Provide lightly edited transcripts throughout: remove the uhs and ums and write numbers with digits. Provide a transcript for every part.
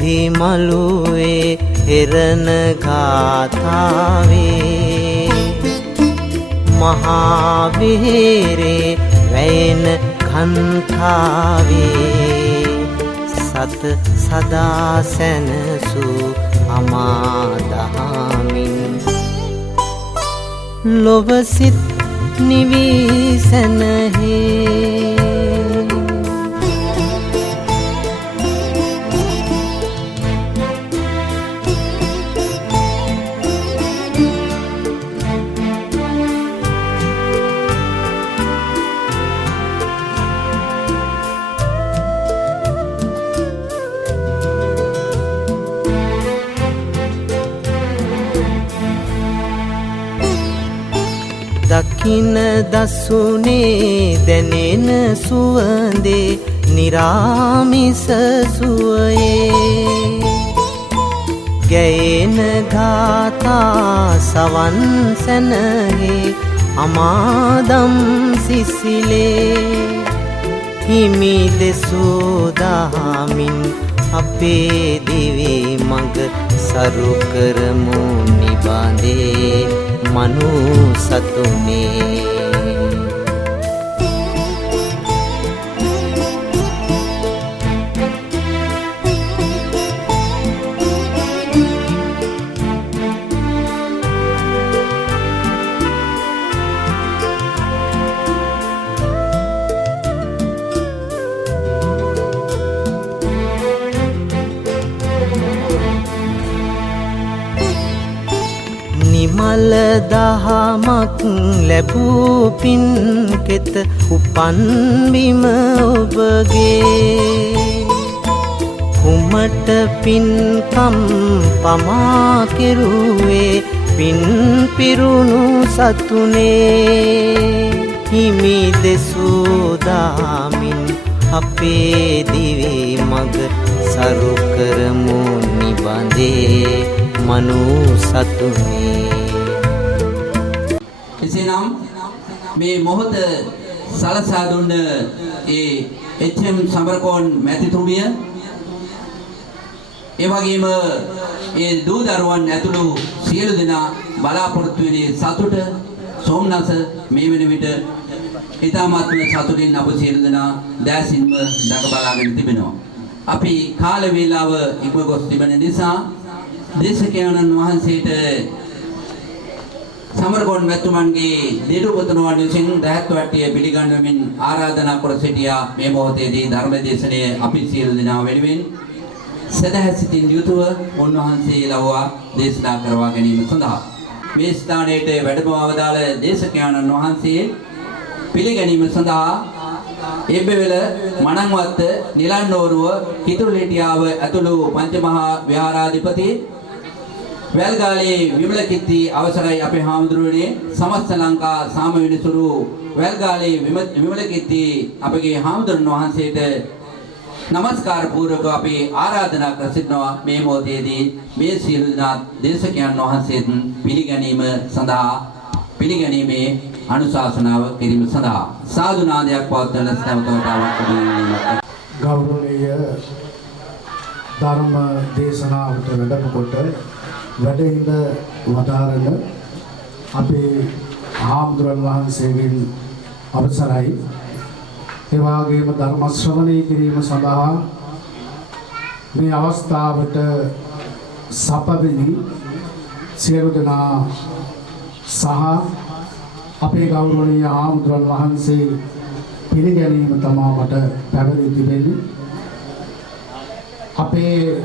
දිමලුවේ එරණ ගාථාවේ මහා විහෙරේ වැයෙන කන්තාවේ සත සදා සැනසූ අමාදහමින් ලොවසිත නිවිසනහේ දකින දසුනේ දැනෙන සුවඳේ නිරාමිස සුවයේ ගැයෙන ගාථා සවන් සැනහේ අමාදම් සිසිලේ හිමි දෙසූ දහමින් අපේ දිවි මඟ සරු කරමු නිබඳේ මනු සතුනේ නිමල දහමක් ලැබූ පින්කෙත උපන් බිම ඔබගේ කුමට පින්කම් පමා කෙරුවේ පින් පිරුණු සතුනේ හිමි දෙසූ දහමින් අපේ දිවි මඟ සරු කරමු නිබඳේ මනු සතුනේ එසේනම් මේ මොහොත සලසා දුන්න ඒ එච්.එම්. සමරකෝන් මැතිතුමිය ඒ වගේම ඒ දූ දරුවන් ඇතුළු සියලු දෙනා බලාපොරොත්තු වෙන්නේ සතුට සෝමනස මේ වෙන විට ඊ타මාත්ම සතුටින් අප සියලු දෙනා දැසින්ම දක බලාගෙන තිබෙනවා. අපි කාල වේලාව ඉක්ම ගොස් තිබෙන නිසා දේශකයන්න් වහන්සේට සමරකෝන් මැතිතුමන්ගේ දේරුපතනුවන් විසින් දහත් වට්ටිය පිළිගන්වමින් ආරාධනා කර සිටියා. මේ මොහොතේදී ධර්ම දේශනය අපි සියලු දෙනා වෙනුවෙන් සදහසිතින් යුතුව උන්වහන්සේ ලවවා දේශනා කරවා ගැනීම සඳහා මේ ස්ථානයට වැඩම අවදාළ දේශකයන්න් වහන්සේ පිළිගැනීම සඳහා එබ්බෙවල මණන්වත්ත නිලන්නෝරුව කිතුරුලෙටියාව ඇතුළු පංචමහා විහාරාධිපති වැල්ගාලේ විමලකිත්ති අවසරයි අපේ හාමුදුරුවනේ සමස්ත ලංකා සාමවිනිසුරු වැල්ගාලේ විමලකිත්ති අපගේ හාමුදුරන් වහන්සේට නමස්කාර පූර්වක අපි ආරාධනා කර සිටිනවා. මේ මොහොතේදී මේ සියලු දෙනා දේශකයන් වහන්සේත් පිළිගැනීම සඳහා පිළිගැනීමේ අනුශාසනාව කිරීම සඳහා සාදු නාදයක් පවත්වන ස්ථාවතාවක් ගෞරවනීය ධර්ම දේශනාවට වැඩම කොට වැඩහිඳ වදාරන අපේ හාමුදුරන් වහන්සේගෙන් අවසරයි. ඒ වගේම ධර්ම ශ්‍රවණය කිරීම සඳහා මේ අවස්ථාවට සපවිලි සියලු දෙනා සහ අපේ ගෞරවනීය හාමුදුරන් වහන්සේ පිළිගැනීම තමයි මට පැවරී තිබෙන්නේ. අපේ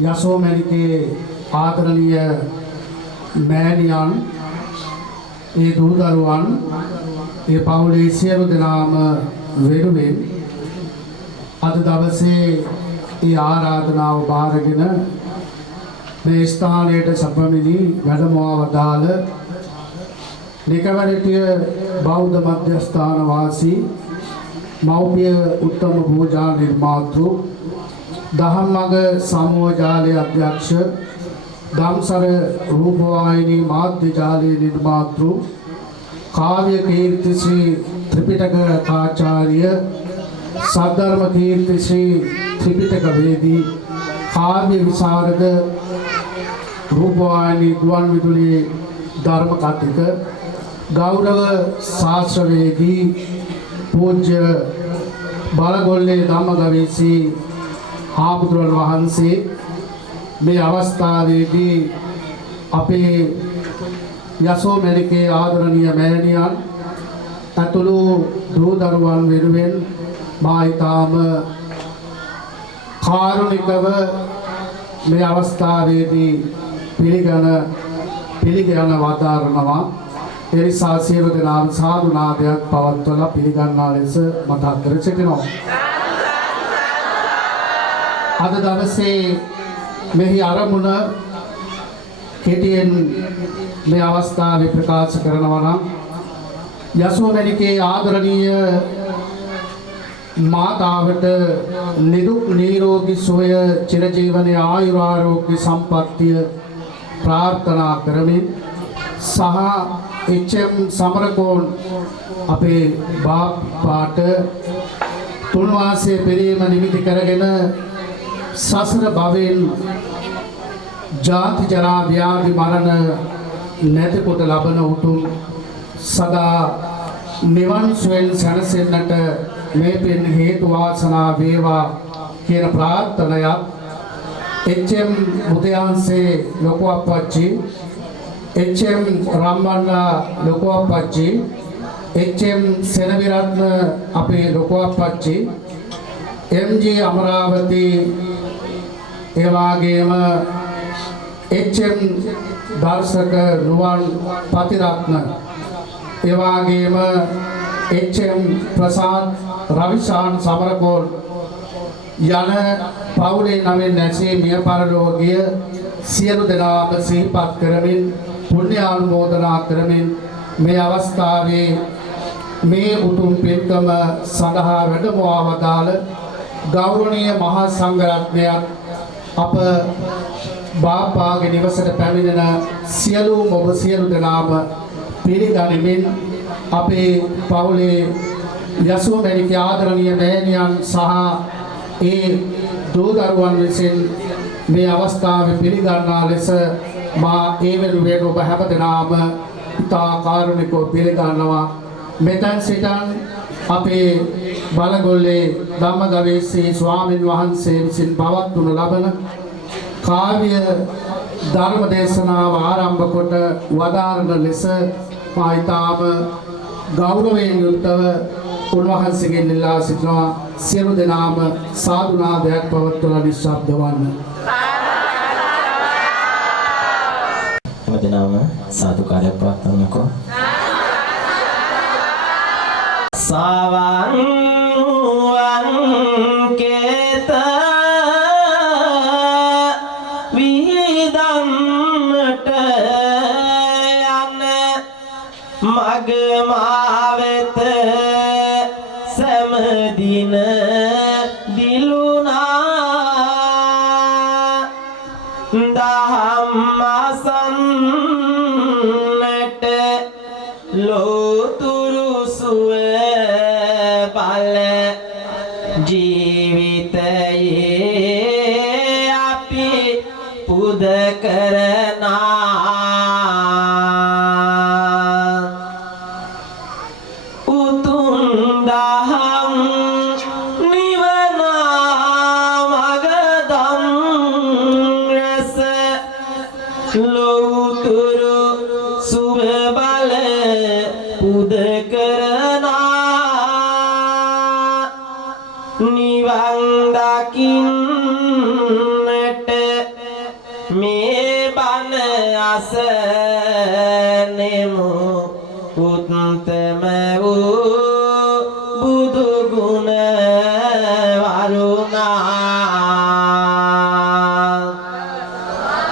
යසෝමැලිකේ ආදරණීය මෑණියන් ඒ දූ දරුවන් ඒ පවුලේ සියලු දෙනාම වෙනුවෙන් අද දවසේ ඒ ආරාධනාව බාරගෙන මේ ස්ථානයට සපමිනි වැඩමවදාළ නිකවරටිය බෞද්ධ මධ්‍යස්ථාන වාසී මෞපිය උත්තම පූජා නිර්මාතෘ දහම්මග සමූහ ජාලයේ අධ්‍යක්ෂ දම්සර රූපවාහිනී මාධ්‍ය ජාලයේ නිර්මාතෘ කාව්‍ය කීර්ති ශ්‍රී ත්‍රිපිටක ආචාර්ය සද්ධර්ම කීර්ති ශ්‍රී ත්‍රිපිටක වේදී කාව්‍ය විශාරද රූපවාහිනී ගුවන් විදුලි ධර්ම කතික ගෞරව ශාස්ත්‍රවේදී පූජ්‍ය බලගොල්ලේ ධම්මගවීසී හාමුදුරුවන් වහන්සේ මේ අවස්ථාවේදී අපේ යසෝමැණිකේ ආදරණීය මෑණියන් ඇතුළු දූ දරුවන් වෙනුවෙන් මා ඊටාම කාරුණිකව මේ අවස්ථාවේදී පිළිගන්න වදාරනවා. ඒ නිසා සියලු දෙනාම සාදු නාදයක් පවත්වලා පිළිගන්නා ලෙස මතක් කර සිටිනවා. අද දවසේ මෙහි ආරමුණ කෙටියෙන් මේ අවස්ථාවේ ප්‍රකාශ කරනවා නම් යසෝමැණිකේ ආදරණීය මාතාවට නිරුක් නිරෝගී සුවය චිරජීවනයේ ආයුරාරෝග්‍ය සම්පන්නිය ප්‍රාර්ථනා කරමින් සහ එච්.එම්. සමරකෝන් අපේ බාප්පාට තුන්වාසයේ පෙරීම නිමිති කරගෙන සසර භවෙන් ජාති ජරා ව්‍යාධි මරණ නැති කොට ලබන උතුම් සදා නිවන් සුවෙන් සැනසෙන්නට මේ පින් හේතු වාසනා වේවා කියන ප්‍රාර්ථනයත් එච්.එම්. උදයාන්සේ ලොකු අප්පච්චි එච්.එම්. රම්මන්නා ලොකු අප්පච්චි එච්.එම්. සෙනවිරත්න අපේ ලොකු අප්පච්චි එම්.ජී. අමරාවති ඒ වගේම එච්.එම්. දර්ශක රුවන් පතිරත්න ඒ වගේම එච්.එම්. ප්‍රසාද් රවිශාන් සමරකෝන් යන පවුලේ නමින් නැසී මිය පරලෝකීය සියලු දෙනාම සිහිපත් කරමින් පුණ්‍ය ආනුමෝදනා කරමින් මේ අවස්ථාවේ මේ උතුම් පින්කම සඳහා වැඩමවා වදාළ ගෞරවනීය මහා සංඝරත්නයත් අප බාපාගේ නිවසට පැමිණෙන ඔබ සියලු දෙනාම පිළිගනිමින් අපේ පවුලේ යසෝමැණිකේ ආදරණීය මෑණියන් සහ ඒ දූ දරුවන් විසින් මේ අවස්ථාවේ පිළිගන්නා ලෙස මා ඒ වෙනුවෙන් ඔබ හැම දෙනාම ඉතා කාරුණිකව පිළිගන්නවා. මෙතෙන් සිටන් අපේ බලගොල්ලේ ධම්මගවීසී ස්වාමින් වහන්සේ විසින් පවත්වනු ලබන කාව්‍ය ධර්ම දේශනාව ආරම්භ කොට වදාරන ලෙස මා ඊටාම ගෞරවයෙන් යුක්තව උන්වහන්සේගෙන් ඉල්ලා සිටිනවා. සියලු දෙනාම සාදු නාදයක් පවත්වලා නිශ්ශබ්ද වන්න. හැම දිනම සාදුකාරයක් පවත්වන්නකෝ. සාවන් කේත විහිදන්නට යන මග මාවෙත සෑම දින දිලුනා දහම් අසන්නට ලෝතුරු සුව බල ජීවිතයේ අපි පුද කරනා උතුම් දහම් නිවන මගදම් රස ලෝතුරු සුව බල පුද කරනා නිවන් දකින්නට මේ බණ අසනෙමු උත්තම වූ බුදු ගුණ වරුණා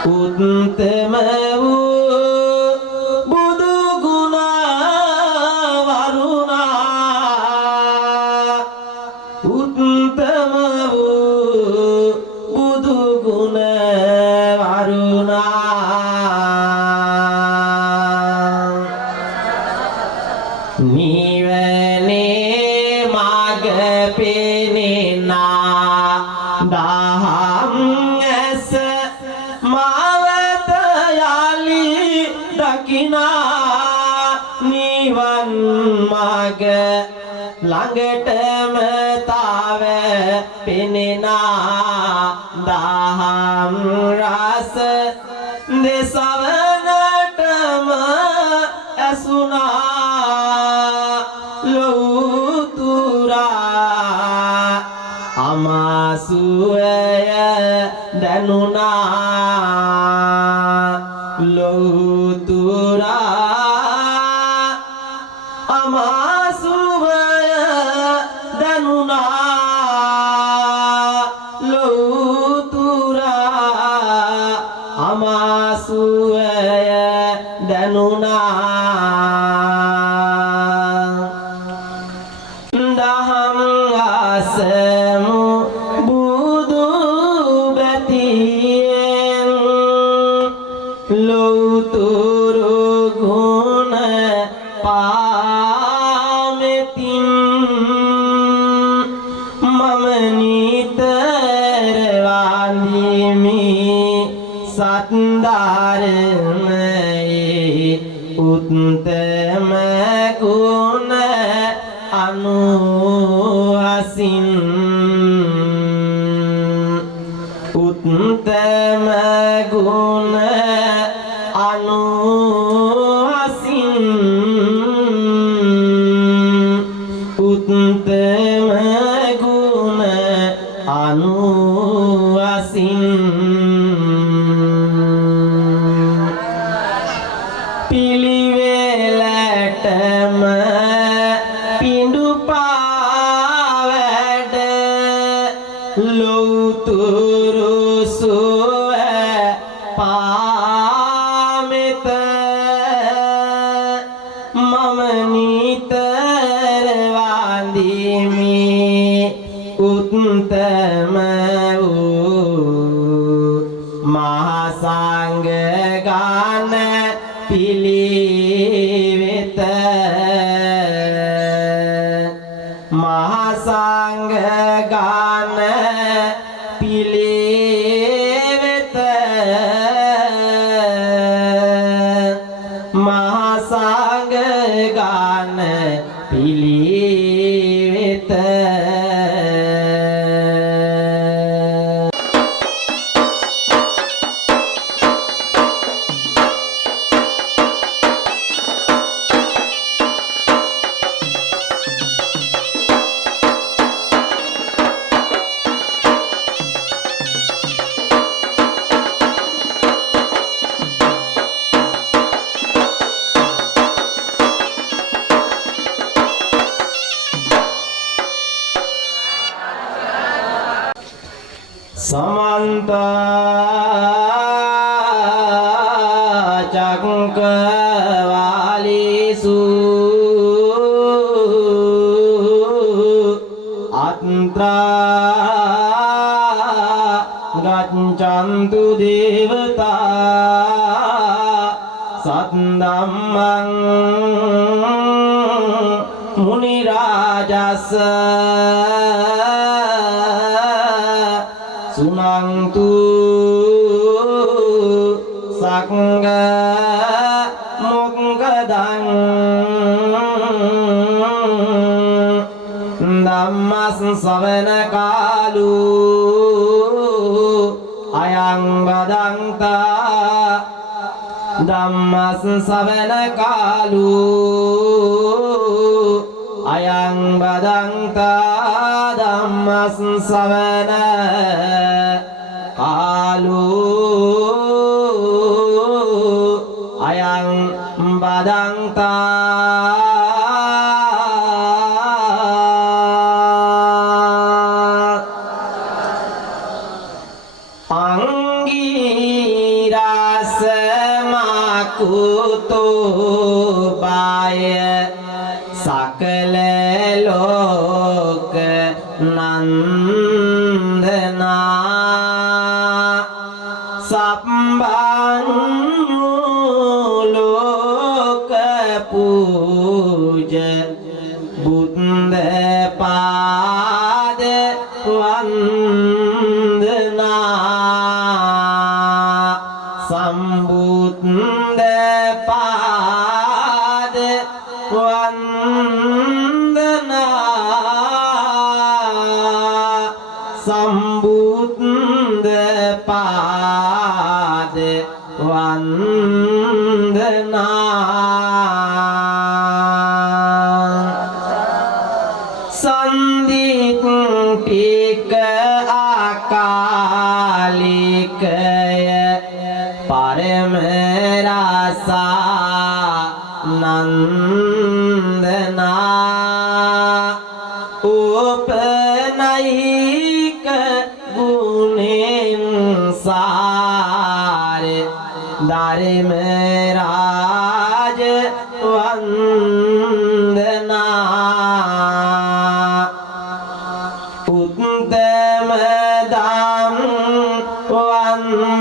උත්තම වූ බුදු ගුණ වරුණා උත්තම වූ බුදු ගුණ වරුණා නිවනේ මාග පෙනෙනා දහම් ඇස මාවත යලි දකිනා නිවන් මග ළඟටම තාව පෙනෙනා දහම් රස දෙසවනටම ඇසුනා ලෞතුරා අමාසුවය දැනුනා ලෞතුරා අමාසුවය දැනුනා ලෞතුරා අමාසුවය දැනුනා දහම් ආසමු බුදු බැතියෙන් ලෞතුරු ගුණ පාමෙතින් මම නිතර වඳිමි සත්ධර්මයේ උත්තම ගුණ අනුහසින් උත්තම ගුණ අනුහසින් උත්තම ගුණ අනුහසින් පිළිවෙලටම පිඬුපාවැඩ ලෞතුරු සුව පාමෙත මම නිතර වඳිමි උත්තම වූ මහා සංඝ ගාන පිළිවෙත මහා සංඝ ගාන පිළිවෙත මහා සංඝ ගාන පිළිවෙත समन्त चक्रवालेषु अत्रा गच्छन्तु देवता सद्दम्मं मुनिराजस् सुनन्तु संग मोक्खदं ධම්මස් ශ්‍රවණ කාලු අයං වදන්තා ධම්මස් ශ්‍රවණ කාලු අයං වදන්තා ධම්මස් ශ්‍රවණ කාලු අයං වදන්තා कुतो बाय सकल लोक नंदना संबंधु लोक पूज बुद्ध पा සම්බුද්ධ පාද වන්දනා සන්දිට්ඨික අකාලිකය පරම රසා නන්දනා උපනයික ගුණෙන් සාර ධර්ම රාජ වන්දනා උත්තම දම් වන්දනා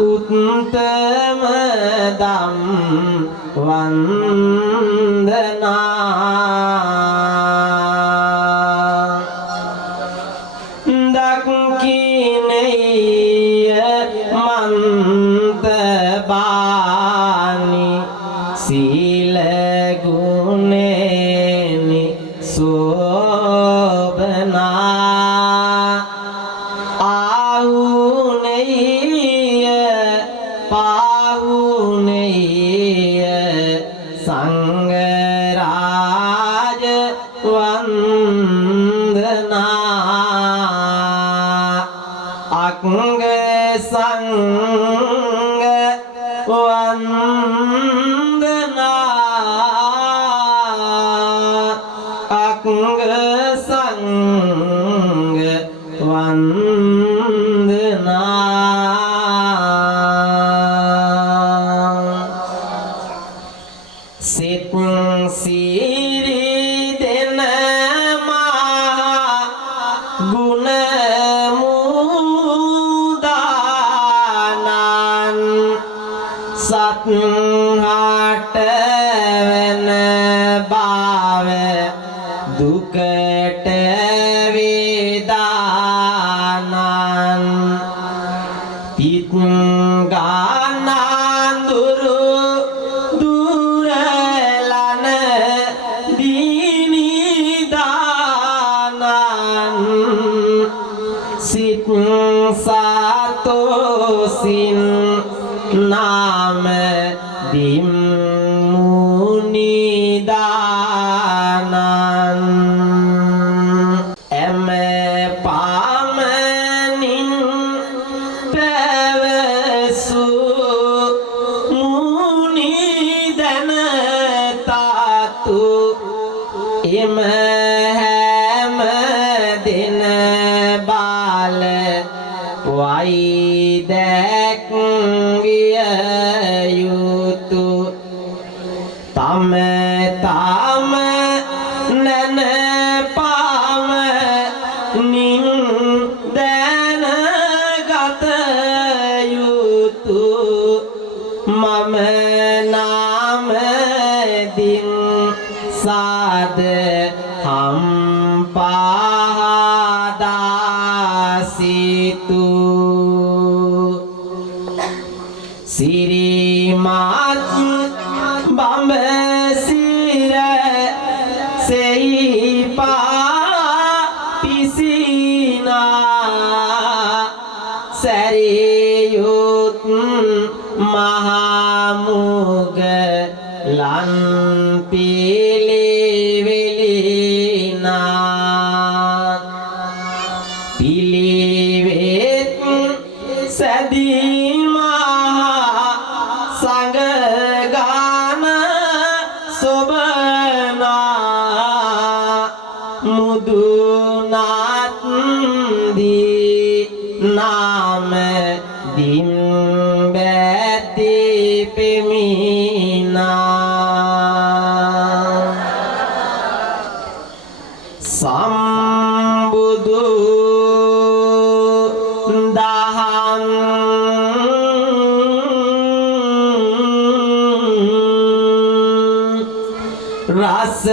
උත්තම දම් වන්දනා දක්ඛිනේය මන්තබානි සීල ගුණේනි සෝබනා ආහුනේය පාහුනේය සංඝ රාජ වන්දනා අංග සංඝ වන්දනා අංග සංඝ වන්දනා සිත සිරි දෙන මහා ගුණ මුදානන් සත්හට වෙන බව දුකට වේදානන් පිත් ගානඳුරු දුරලන දීනිදානන් සිත් සතෝසින් නාම දිම් මුනිදානන් එම පාමනින් පැවසු මුනිදන තාතු එම හැම දින බාල වයිදැක් විය යුතු තම තම නන පාම නින් දැනගත යුතු මම නාම දින් සාද හම්පාදාසිතු සිරිමත් බඹ සිර සෙයිපා පිසිනා සැරියුත් මහමුග ලන් පිළිවෙලිනා පිළිවෙත් සැදී මහා සංඝගාන සොබනා මුදුනාත් දී නාම දින් බැති පෙමිනා සම්බුදු දහම් රස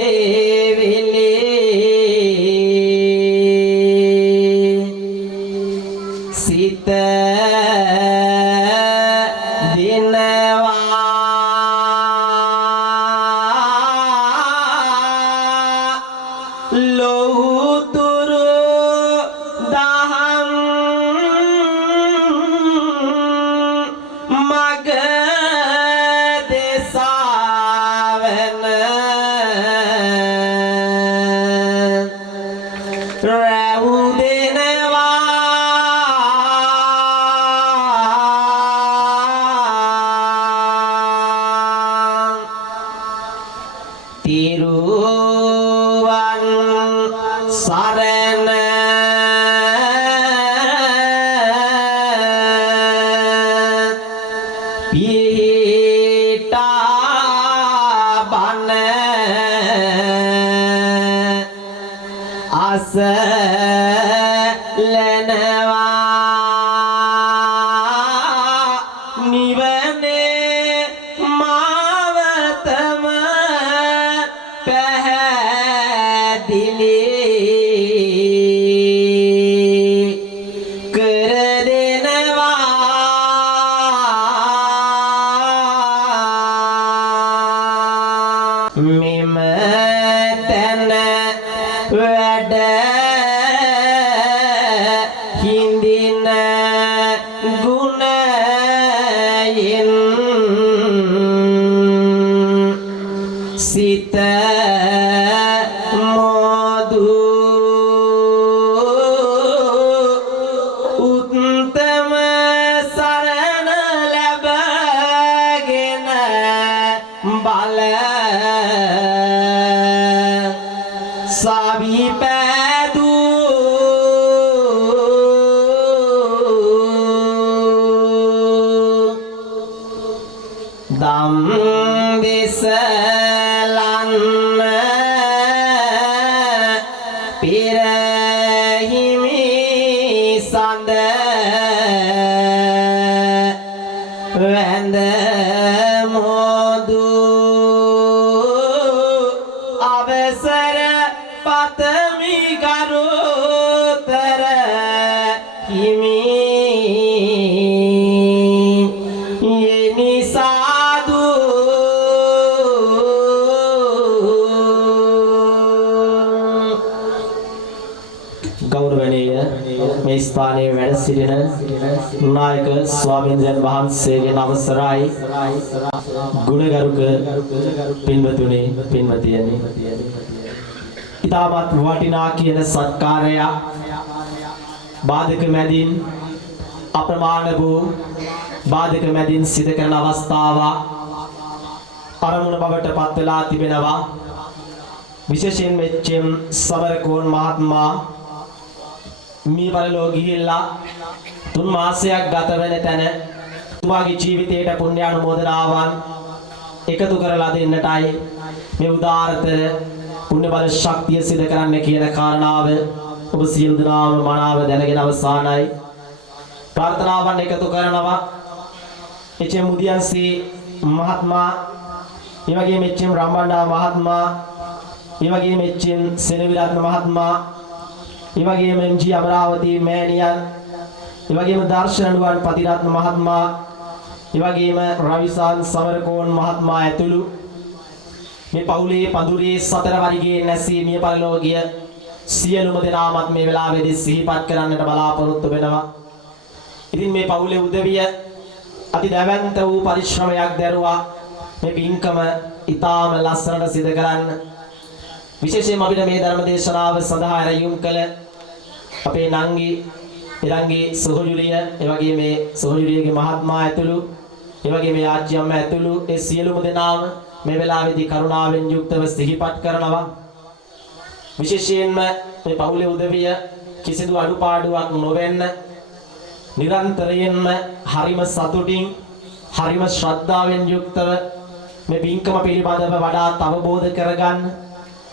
සිතවිලි සිත දිනවා වන රැව් දෙනවා තිරුවන් සරණ පිහිටා බණ අසලනවා නිවනේ මාවතම පැහැදිලි කර දෙනවා මෙම තැන වැඩ හිඳින ගුණයෙන් සිත මොදු උත්තම සරණ ලැබගෙන බල සවිපැදු දම් දෙසලන්න පිරහිමි සඳ වැඳ මොදු අවසර පතමි ගරුතර හිමි එනිසාදු ගෞරවනීය මේ ස්ථානයේ වැඩ සිටින නායක ස්වාමීන් වහන්සේගේ අවසරයි ගුණගරුක පින්වතුනි පින්වතියනි ඉතාමත් වටිනා කියන සත්කාරයක් බාධක මැදින් අප්‍රමාණ වූ බාධක මැදින් සිදු කරන අවස්ථාවක් අරමුණ බවට පත් වෙලා තිබෙනවා විශේෂයෙන් මෙච්චම් සමරකෝන් මහත්මයා මේ පරලෝ ගිහිල්ලා 3 මාසයක් ගත වෙන තැන තුමාගේ ජීවිතයට පුණ්‍යානුමෝදනාවන් එකතු කරලා දෙන්නටයි මේ උදාාරතර පුණ්‍ය බල ශක්තිය සිදු කරන්න කියන කාරණාව ඔබ සියලු දෙනාම මනාව දැනගෙන අවසానයි ප්‍රාර්ථනාවන් එකතු කරනවා එච්.එම්. මුදියන්සී මහත්මයා ඒ වගේම එච්.එම්. රම්බණ්ඩා මහත්මයා ඒ වගේම එච්.එම්. සෙනවිරත්න මහත්මයා ඒ වගේම එම්.ජී. අමරාවතී මෑණියන් ඒ වගේම දර්ශන නුවන් පතිරත්න මහත්මයා ඒ වගේම රවිසාන් සමරකෝන් මහත්මයා ඇතුළු මේ පවුලේ පඳුරේ 4 වරිගේ නැසී මිය පරලොව ගිය සියලුම දෙනාමත් මේ වෙලාවේදී සිහිපත් කරන්නට බලාපොරොත්තු වෙනවා. ඉතින් මේ පවුලේ උදවිය අති දැවැන්ත වූ පරිශ්‍රමයක් දැරුවා මේ පින්කම ඊටාම ලස්සනට සිදු කරන්න. විශේෂයෙන්ම අපිට මේ ධර්ම දේශනාව සඳහා ආරයුම් කළ අපේ නංගි ඉරංගි සොහොයුරිය ඒ වගේ මේ සොහොයුරියගේ මහත්මයා ඇතුළු ඒ වගේ මේ ආච්චි අම්මා ඇතුළු ඒ සියලුම දෙනාම මේ වෙලාවේදී කරුණාවෙන් යුක්තව සිහිපත් කරනවා. විශේෂයෙන්ම මේ පවුලේ උදවිය කිසිදු අඩුපාඩුවක් නොවෙන්න නිරන්තරයෙන්ම හරිම සතුටින් හරිම ශ්‍රද්ධාවෙන් යුක්තව මේ පින්කම පිළිබඳව වඩාත් අවබෝධ කරගන්න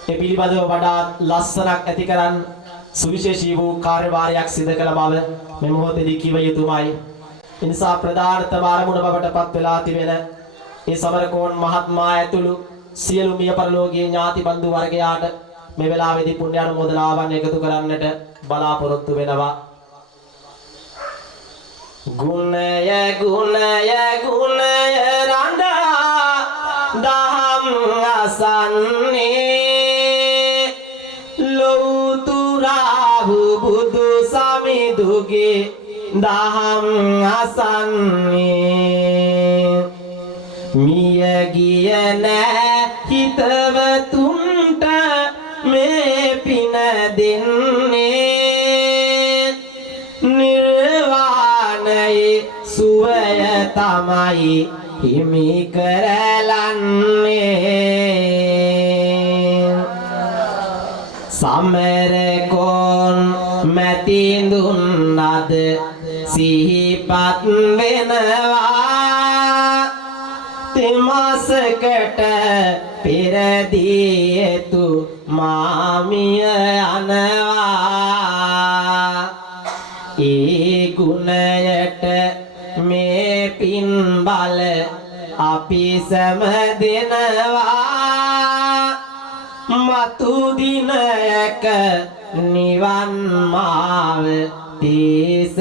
ඒ පිළිබඳව වඩාත් ලස්සනක් ඇති කරන්න සුවිශේෂී වූ කාර්යභාරයක් සිදු කළ බව මේ මොහොතේදී කිව යුතුමයි. ඒ නිසා ප්‍රධානතම ආරමුණ බවට පත් වෙලා තිබෙන ඒ සමරකෝන් මහත්මයා ඇතුළු සියලු මිය පරලෝකීය ඥාති බන්දු වර්ගයාට මේ වෙලාවේදී පුණ්‍යානුමෝදනාවන් එකතු කරන්නට බලාපොරොත්තු වෙනවා. ගුණය ගුණය ගුණය රඳා දහම් අසන්නේ ලෞතුරා බුදු සමිඳුගේ දහම් අසන්නේ මිය ගිය නැ තමයි හිමි කරලන්නේ සමරකොන් මැතිඳුන් අද සිහිපත් වෙනවා තෙමසකට පෙරදීතු මාමිය යනවා ඒ ගුණයට මේ පින් බල අපි සෑම දෙනවා මතු දිනයක නිවන් මාව තීසනසෙනවා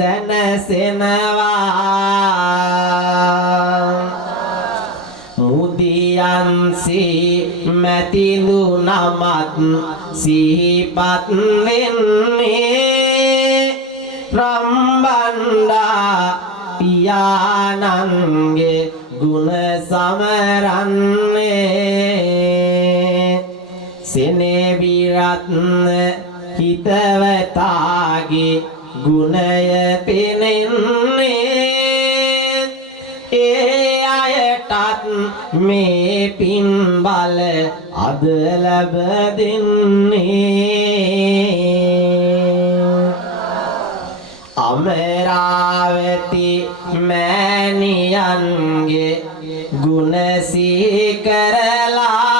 මුදියන්සි මැතිඳු නමත් සිහිපත් වෙන්නේ රම්බණ්ඩා පියාණන්ගේ ගුණ සමරන්නේ සෙනෙවිරත්න හිතවතාගේ ගුණය පෙනෙන්නේ ඒ අයටත් මේ පින් බල අද ලැබ දෙන්නේ අමරාවති මෑණියන්ගේ ගුණ සිහි කරලා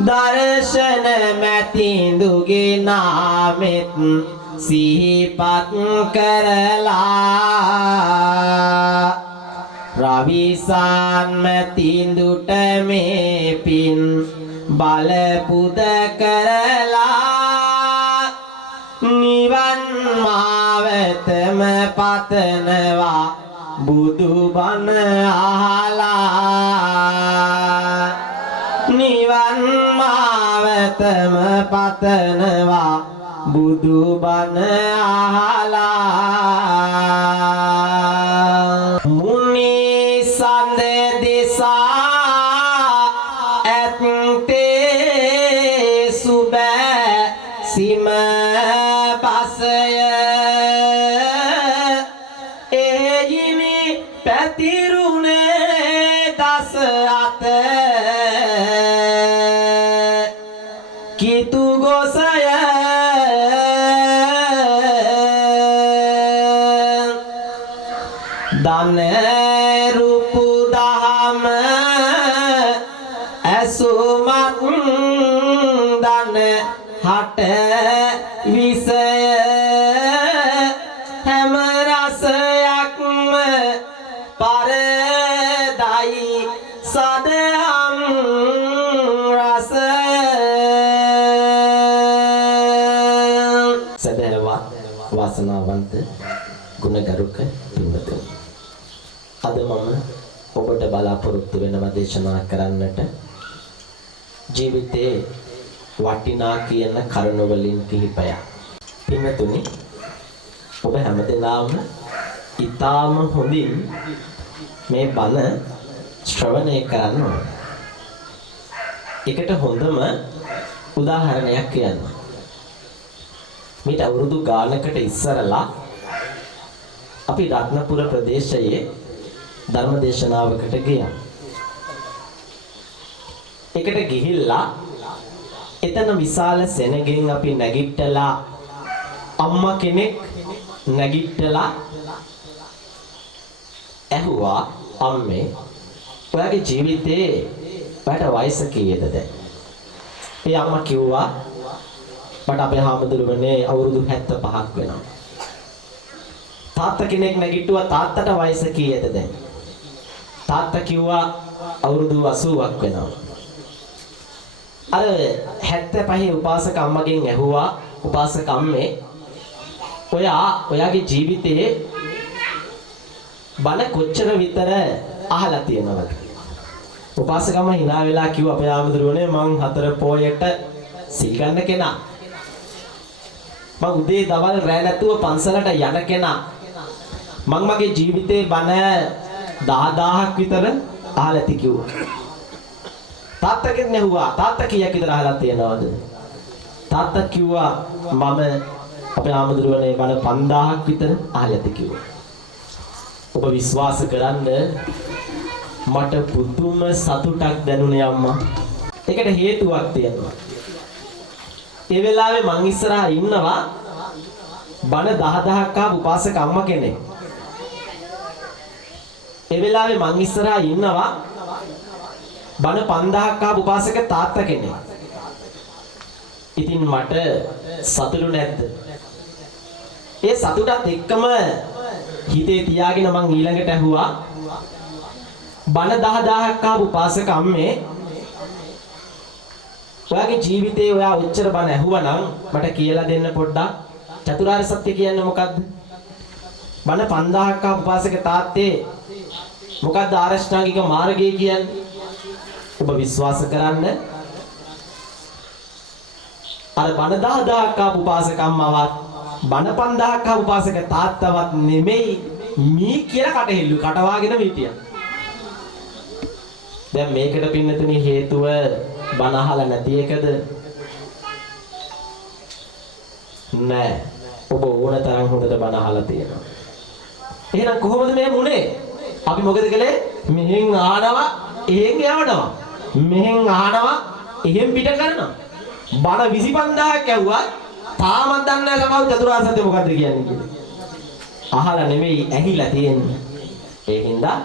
දර්ශන මැතිඳුගේ නාමෙත් සිහිපත් කරලා රවිසාන් මැතිඳුට මේ පින් බල පුද කරලා නිවන් මාවතම පතනවා බුදු බණ අහලා නිවන් මාවතම පතනවා බුදු බණ අහලා මුනි සඳ දිසා ඇත්තේ සුබ සිම පසය එයිනි පැතිරුණේ දස අත කිතු ගොසය දන රූපු දහම ඇසුමත් දන හට විසය හැම රසයක්ම පරදයි සදහම් රසය සදහවත් වාසනාවන්ත ගුණගරුක පින්වතුනි අද මම ඔබට බලාපොරොත්තු වෙනවා දේශනා කරන්නට ජීවිතේ වටිනා කියන කරුණු වලින් කිහිපයක්. පින්වතුනි ඔබ හැමදෙනාම ඊටාම හොඳින් මේ බණ ශ්‍රවණය කරන්න ඕන. ඒකට හොඳම උදාහරණයක් කියන්න. මේට අවුරුදු ගානකට ඉස්සරලා අපි රත්නපුර ප්‍රදේශයේ ධර්ම දේශනාවකට ගියා. ඒකට ගිහිල්ලා එතන විශාල සෙනගෙන් අපි නැගිටලා අම්මා කෙනෙක් නැගිටලා ඇහුවා අම්මේ ඔයාගේ ජීවිතේ ඔයාට වයස කීයද දැන්? ඒ අම්මා කිව්වා මට අපේ හාමුදුරුවනේ අවුරුදු 75ක් වෙනවා. තාත්තා කෙනෙක් නැගිට්ටුවා තාත්තට වයස කීයද දැන්? තාත්තා කිව්වා අවුරුදු 80ක් වෙනවා. අර 75 උපාසක අම්මගෙන් ඇහුවා උපාසක අම්මේ ඔයාගේ ජීවිතයේ බණ කොච්චර විතර අහලා තියෙනවද? උපාසක අම්මා hina වෙලා කිව්වා අපේ ආමඳුරනේ මං 4 පොයට සිල් ගන්න කෙනා. මං උදේ දවල් රැ නැතුව පන්සලට යන කෙනා. මං මගේ ජීවිතේ බණ 10000ක් විතර අහලා තිකිව්වා. තාත්තගෙන් ඇහුවා තාත්තා කීයක් විතර අහලා තියෙනවද? තාත්තා කිව්වා මම අපේ ආමඳුරනේ බණ 5000ක් විතර අහලා තිකිව්වා. ඔබ විශ්වාස කරන්න මට පුදුම සතුටක් දැනුනේ අම්මා. ඒකට හේතුවක් තියෙනවා. ඒ වෙලාවේ මං ඉස්සරහා ඉන්නවා බණ 10,000ක් ආපු උපාසක අම්මා කෙනෙක්. ඒ වෙලාවේ මං ඉස්සරහා ඉන්නවා බණ 5,000ක් ආපු උපාසක තාත්තා කෙනෙක්. ඉතින් මට සතුටු නැද්ද? ඒ සතුටත් එක්කම හිතේ තියාගෙන මං ඊළඟට ඇහුවා බණ 10,000ක් ආපු උපාසක අම්මේ ඔයාගේ ජීවිතේ ඔයා උච්චර බණ ඇහුවනම් මට කියලා දෙන්න පොඩ්ඩක් චතුරාර්ය සත්‍ය කියන්නේ මොකද්ද? බණ 5,000ක් ආපු උපාසක තාත්තේ මොකද්ද ආරෂ්ඨාංගික මාර්ගය කියන්නේ? ඔබ විශ්වාස කරන්න අර බණ 10,000ක් ආපු උපාසක අම්මවත් බණ 5,000ක් ආපු උපාසක තාත්තවත් නෙමෙයි මී කියලා කටහෙල්ලු කටවාගෙන හිටියා. දැන් මේකට පින්නතුනි හේතුව බණ අහලා නැති එකද? නෑ. ඔබ ඕන තරම් හොඳට බණ අහලා තියෙනවා. එහෙනම් කොහොමද මේ මුනේ? අපි මොකද කළේ? මෙහෙන් ආනවා, එහෙන් යවනවා. මෙහෙන් ආනවා, එහෙන් පිට කරනවා. බණ 25000ක් ඇහුවා තාමත් දන්නේ නැහැ සමහර චතුරාර්ය සත්‍ය මොකද්ද කියන්නේ කියලා. අහලා නෙමෙයි ඇහිලා තියෙන්නේ. ඒ හින්දා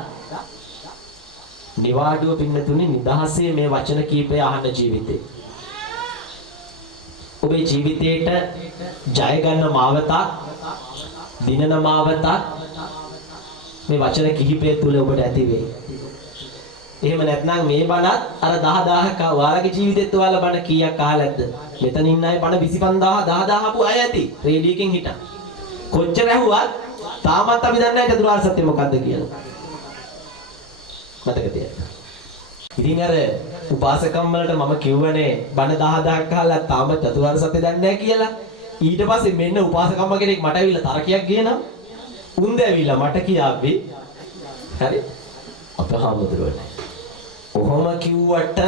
නිවාඩුව පින්නතුනේ නිදහසේ මේ වචන කීපය අහන ජීවිතේ. ඔබේ ජීවිතේට ජය ගන්න මාවතක්, දිනන මාවතක් මේ වචන කිහිපය තුල ඔබට ඇති වෙයි. එහෙම නැත්නම් මේ බණත් අර 10,000ක් ඔයාලගේ ජීවිතෙත් ඔයාලා බණ කීයක් අහලාද? මෙතන ඉන්න අය බණ 25000 10,000 අහපු අය ඇති. රේඩියෝ එකෙන් හිටන්. කොච්චර ඇහුවත් තාමත් අපි දන්නේ නැහැ චතුරාර්ය සත්‍ය මොකද්ද කියලා. මතක තියාගන්න. ඉතින් අර උපාසකම් වලට මම කිව්වනේ බණ 10,000ක් අහලා තාම චතුරාර්ය සත්‍ය දන්නේ නැහැ කියලා. ඊට පස්සේ මෙන්න උපාසකම්ම කෙනෙක් මට ඇවිල්ලා තරකයක් ගේනවා. උන්ද ඇවිල්ලා මට කියාවි. හරි? අපහාමුදුරනේ. ඔහොම කිව්වට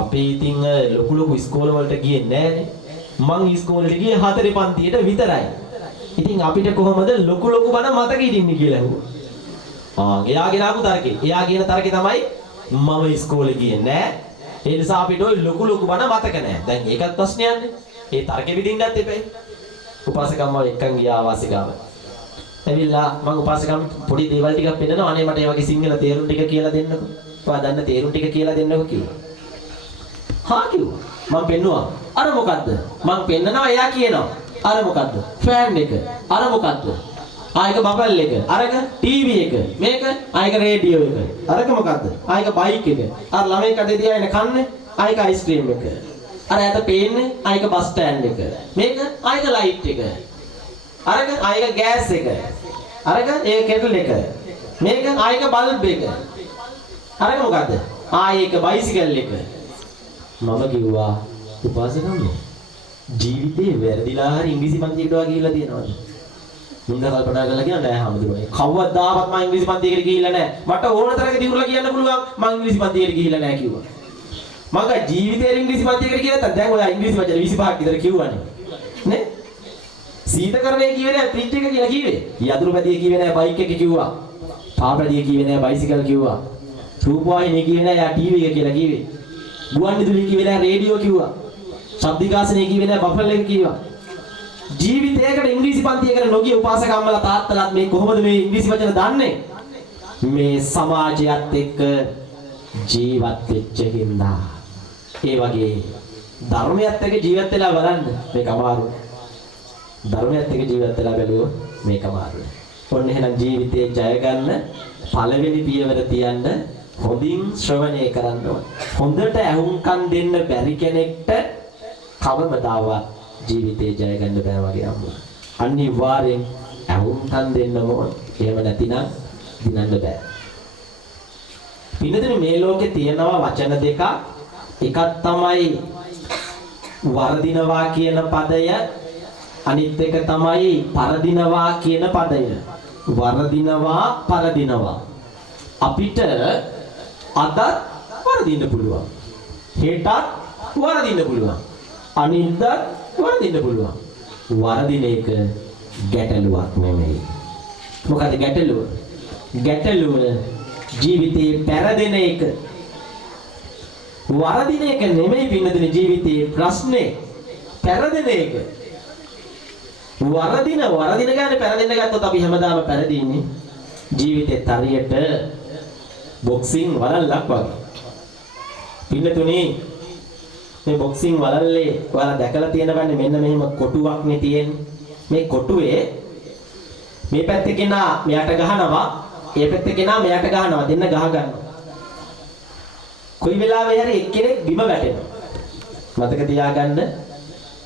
අපි ඉතින් ලොකු ඉස්කෝල වලට ගියේ නෑනේ. මං ඉස්කෝලේට ගියේ 4 පන්තියට විතරයි. ඉතින් අපිට කොහොමද ලොකු බණ මතක හිටින්නේ කියලා ඇහුවා. එයාගෙන ආපු තරකේ. එයා කියන තරකේ තමයි මම ඉස්කෝලේ ගියේ නෑ. ඒ නිසා අපිට ওই ලොකු බණ මතක නෑ. දැන් ඒකත් ප්‍රශ්නයක් නේ. ඒ තරකෙ විදින්නත් එපේ. උපාසකම්ම එක්කන් ගියා වාසිකාව. ඇවිල්ලා මම උපාසකම් පොඩි දේවල් ටිකක් පෙන්නනවා. අනේ මට ඒ වගේ සිංහල තේරුම් ටික කියලා දෙන්නකෝ. ඔයා දන්න තේරුම් ටික කියලා දෙන්නකෝ කිව්වා. හා කිව්වා. මම පෙන්නුවා. අර මොකද්ද? මම පෙන්නනවා එයා කියනවා. අර මොකද්ද? ෆෑන් එක. අර මොකද්ද? ආයක බබල් එක. අරක ටීවී එක. මේක ආයක රේඩියෝ එක. අරක මොකද්ද? ආයක බයික් එක. අර ළමයි කඩේ තියාගෙන කන්නේ ආයක අයිස්ක්‍රීම් එක. අර ඇත පේන්නේ ආයක බස් ස්ටෑන්ඩ් එක. මේක ආයක ලයිට් එක. අරක ආයක ගෑස් එක. අරක ඒ කෙටල් එක. මේක ආයක බල්බ් එක. අරක මොකද්ද? ආයක බයිසිකල් එක. මම කිව්වා උපාසකම්ම ජීවිතේ වැරදිලා හරි ඉංග්‍රීසි පන්තියකට ගිහිල්ලා තියෙනවද? මුන්ද කල්පනා කරලා කියන නෑ හැමදෙරෝනේ. කවවදාවත් මම ඉංග්‍රීසි පන්තියකට ගිහිල්ලා නෑ. මට ඕන තරක දිනුරලා කියන්න පුළුවන් මම ඉංග්‍රීසි පන්තියකට ගිහිල්ලා නෑ කිව්වා. මම ජීවිතේ ඉංග්‍රීසි පන්තියකට ගිහලා නැත්නම් දැන් ඔයා ඉංග්‍රීසි වචන 25ක් විතර කිව්වනේ. නේ? සීතකරණය කිව්වේ නෑ ප්‍රින්ට් එක කියලා කිව්වේ. යතුරුපැදිය කිව්වේ නෑ බයික් එක කිව්වා. පාපැදිය කිව්වේ නෑ බයිසිකල් කිව්වා. රූපවාහිනිය කිව්වේ නෑ යා ටීවී එක කියලා කිව්වේ. ගුවන්විදුලි කිව්වේ නෑ රේඩියෝ කිව්වා. ශබ්දිකාසනය කිව්වේ නෑ බෆල් එක කිව්වා. ජීවිතයකට ඉංග්‍රීසි පන්තියකට නොගිය උපාසකම්මලා තාත්තලාත් මේ කොහොමද මේ ඉංග්‍රීසි වචන දන්නේ? මේ සමාජයත් එක්ක ජීවත් වෙච්ච හින්දා. ඒ වගේ ධර්මයත් එක්ක ජීවත් වෙලා බලන්න මේක අමාරුයි. ධර්මයත් එක්ක ජීවත් වෙලා බැලුවොත් මේක අමාරුයි. ඔන්න එහෙනම් ජීවිතේ ජය ගන්න පළවෙනි පියවර තියන්න හොඳින් ශ්‍රවණය කරන්න ඕන. හොඳට ඇහුම්කන් දෙන්න බැරි කෙනෙක්ට කවමදාවත් ජීවිතේ ජය ගන්න බෑ වගේ අම්මා. අනිවාර්යෙන් ඇහුම්කන් දෙන්න ඕන. එහෙම නැතිනම් දිනන්න බෑ. පින්නතේ මේ ලෝකේ තියෙනවා වචන දෙකක්. එකක් තමයි වර්ධිනවා කියන පදය, අනිත් එක තමයි පරදිනවා කියන පදය. වර්ධිනවා පරදිනවා. අපිට අදත් වර්ධින්න පුළුවන්. හෙටත් වර්ධින්න පුළුවන්. අනිද්දාත් වර්ධින්න පුළුවන්. වර්ධින එක ගැටලුවක් නෙමෙයි. මොකද ගැටලුව? ගැටලුව ජීවිතේ පෙරදෙන එක. වරදින එක නෙමෙයි පින්නදින ජීවිතේ ප්‍රශ්නේ. පෙරදෙන එක. වරදින ගානේ පෙරදෙන්න ගත්තොත් අපි හැමදාම පෙරදීන්නේ ජීවිතේ තරියට බොක්සිං වලල්ලක් වගේ. පින්නතුනේ මේ බොක්සිං වලල්ලේ ඔයාලා දැකලා තියෙනවන්නේ මෙන්න මෙහෙම කොටුවක් නේ තියෙන්නේ. මේ කොටුවේ මේ පැත්තේ කෙනා මෙයාට ගහනවා, ඒ පැත්තේ කෙනා මෙයාට ගහනවා, දෙන්න ගහ ගන්නවා. කොයි වෙලාවෙ හරි එක්කෙනෙක් බිම වැටෙනවා. මතක තියාගන්න,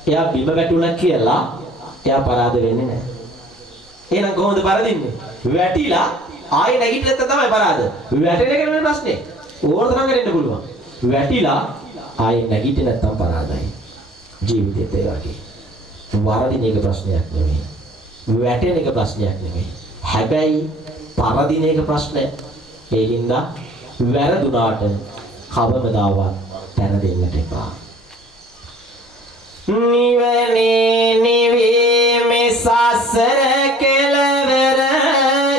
එයා බිම වැටුණා කියලා එයා පරාද වෙන්නේ නැහැ. එහෙනම් කොහොමද පරදින්නේ? වැටිලා ආයෙ නැගිටින්න තමයි පරාද. වැටෙන එක නෙමෙයි ප්‍රශ්නේ. ඕනතරම් කරන්න පුළුවන්. වැටිලා ආයෙ නැගිටින්න නැත්තම් පරාදයි. ජීවිතේත් ඒ වගේ. වරදින එක ප්‍රශ්නයක් නෙමෙයි. වැටෙන එක ප්‍රශ්නයක් නෙමෙයි. හැබැයි පරදින එක ප්‍රශ්නය. ඒ හින්දා වැරදුනාට කවමදාවත් පෙරදෙන්නට එපා. නිවනේ නිවීමේ සසර කෙලවර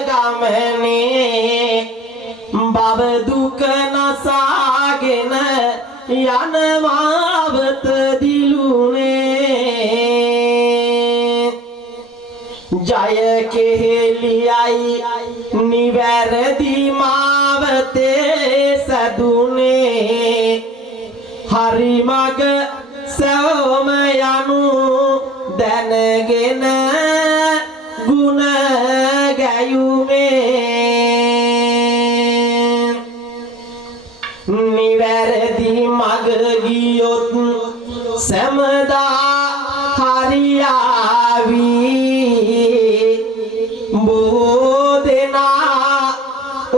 ගමනේ බව දුක නසාගෙන යනවාවත දිලුනේ ජය කෙහෙලියයි නිවැරදි මාවතේ සදුනේ හරි මග සෝම යනු දැනගෙන ගුණ ගැයුමේ නිවැරදි මග ගියොත් සමදා හරියාවි බොහෝ දෙනා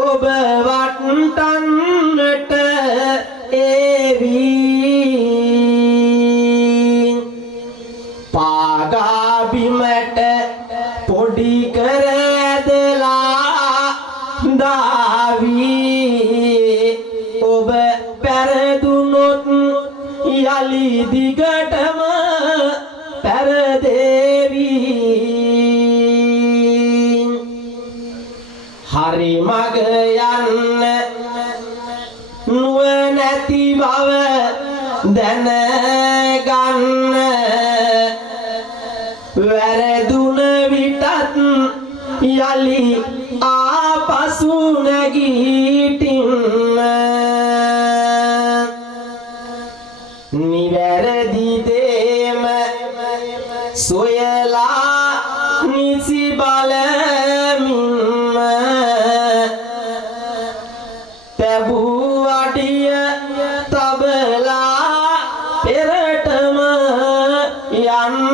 ඔබ වටන්නට ඒවි පාගා බිමට පොඩි කර ඇදලා දාවි ඔබ පෙරදුනොත් යලි දිගටම පෙරදේවි හරි මග යන්න නුවණැති බව දැනගන්න වැරදුන විටත් යලි ආපසු නැගිටින්න නිවැරදි දේම සොයලා නිසි බලමින්ම තැබූ අඩිය තබලා පෙරටම යන්න